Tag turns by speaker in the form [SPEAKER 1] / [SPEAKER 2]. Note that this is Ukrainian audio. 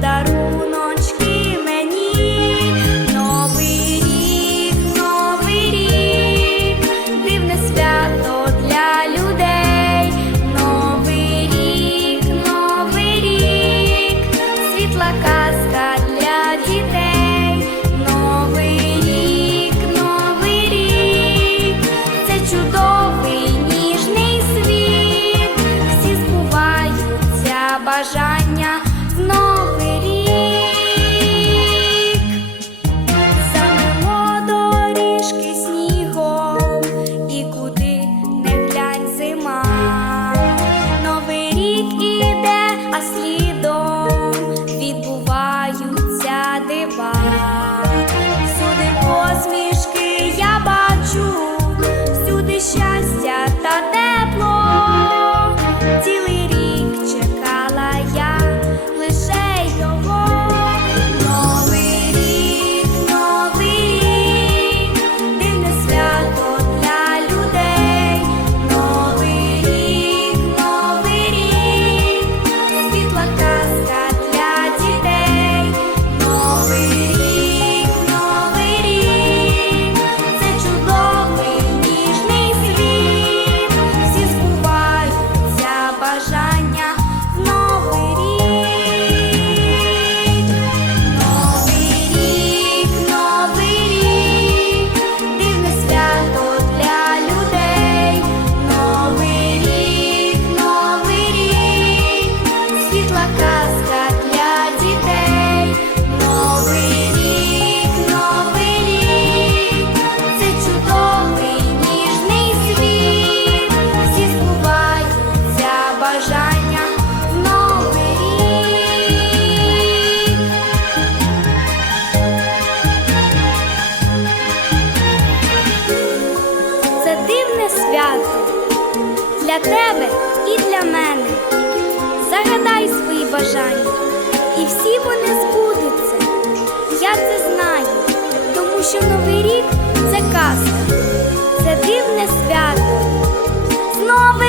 [SPEAKER 1] dar тебе і для мене. Загадай свої бажання, і всі вони збудуться. Я це знаю, тому що новий рік це казка, це дивне свято. Знову